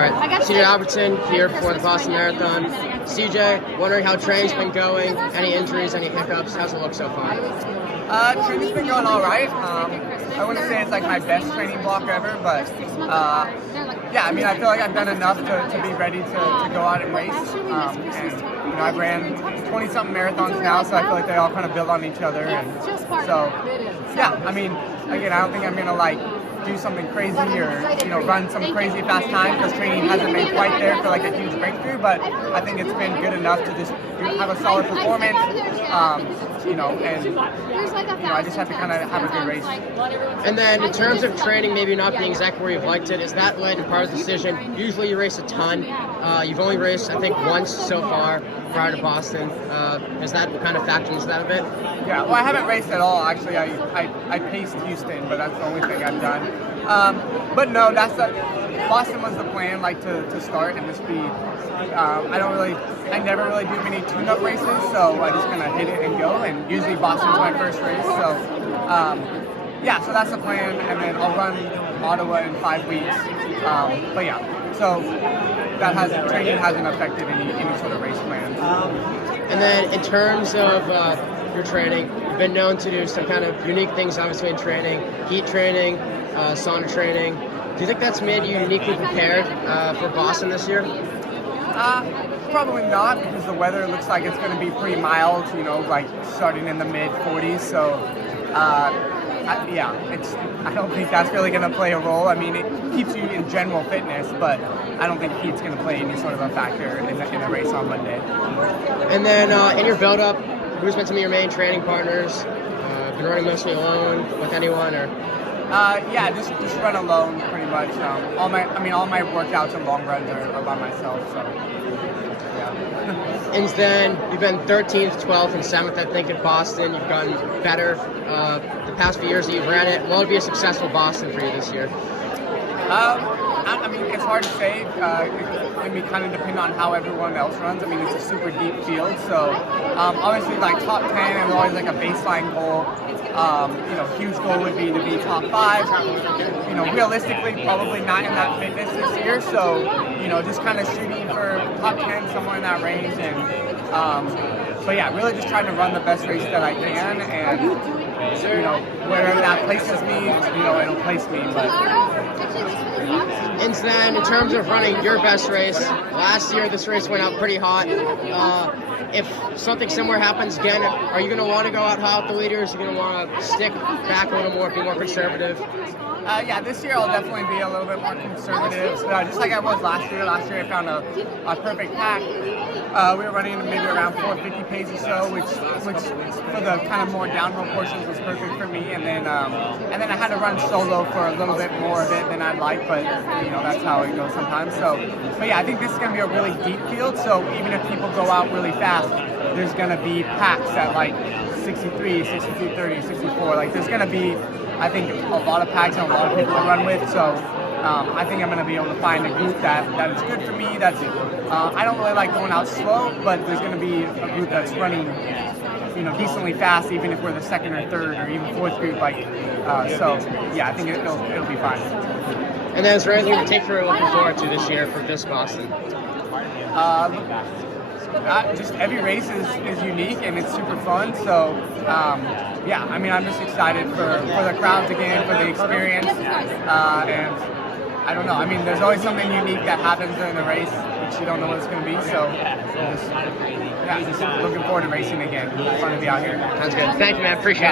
right, CJ Albertson here for the Boston Marathon. CJ, wondering how training's been going, any injuries, any hiccups, how's it look so far? Training's been going all right. I wouldn't say it's like my best training block ever, but yeah, I mean, I feel like I've done enough to be ready to go out and race. And I've ran 20-something marathons now, so I feel like they all kind of build on each other. And so, yeah, I mean, again, I don't think I'm gonna like do something crazy or run some crazy fast time because training hasn't been quite there for like a huge breakthrough, but I think it's been good enough to just have a solid performance, and I just have to kind of have a good race. And then in terms of training maybe not being exactly where you've liked it, is that led to part of the decision? Usually you race a ton. You've only raced, I think, once so far prior to Boston. Has that kind of factored into that a bit? Yeah, well, I haven't raced at all. Actually, I paced Houston, but that's the only thing I've done. But no, Boston was the plan, like to start and just be. I never really do many tune-up races, so I just kind of hit it and go. And usually Boston's my first race, so yeah, so that's the plan. And then I'll run Ottawa in 5 weeks. But yeah, so training hasn't affected any sort of race plans. And then in terms of your training, you've been known to do some kind of unique things, obviously, in training, heat training, sauna training. Do you think that's made you uniquely prepared for Boston this year? Probably not, because the weather looks like it's going to be pretty mild, like starting in the mid-40s. So, I don't think that's really going to play a role. I mean, it keeps you in general fitness, but I don't think heat's going to play any sort of a factor in the race on Monday. And then in your build-up, who's been some of your main training partners? Been running mostly alone, with anyone, or? Yeah, just run alone pretty much. All my workouts and long runs are by myself. So, yeah. And then you've been 13th, 12th, and 7th, I think, at Boston. You've gotten better the past few years that you've ran it. What would be a successful Boston for you this year? I mean, it's hard to say. It kind of depend on how everyone else runs. I mean, it's a super deep field, so obviously, like top 10 is always like a baseline goal. Huge goal would be to be top 5. Realistically, probably not in that fitness this year. So, just kind of shooting for top 10, somewhere in that range, and but yeah, really just trying to run the best race that I can, and wherever that places me, it'll place me. And then in terms of running your best race, last year this race went out pretty hot. If something similar happens again, are you going to want to go out hot with the leaders? Are you going to want to stick back a little more, be more conservative? Yeah, this year I'll definitely be a little bit more conservative, just like I was last year. Last year I found a perfect pack. We were running maybe around 450 pace or so, which for the kind of more downhill portions was perfect for me. And then I had to run solo for a little bit more of it than I'd like, but that's how it goes sometimes. So, but yeah, I think this is going to be a really deep field. So even if people go out really fast, there's going to be packs at like 63, 63.30, 64. Like there's going to be, I think, a lot of packs and a lot of people to run with. So I think I'm going to be able to find a group that is good for me. I don't really like going out slow, but there's going to be a group that's running, decently fast, even if we're the second or third or even fourth group. So yeah, I think it'll be fine. And then is there anything in particular you're looking forward to this year for this Boston? Just every race is unique and it's super fun. So yeah, I mean, I'm just excited for the crowds again, for the experience, and I don't know. I mean, there's always something unique that happens during the race, which you don't know what it's going to be. So just looking forward to racing again. It's fun to be out here. Sounds good. Thank you, man. Appreciate it.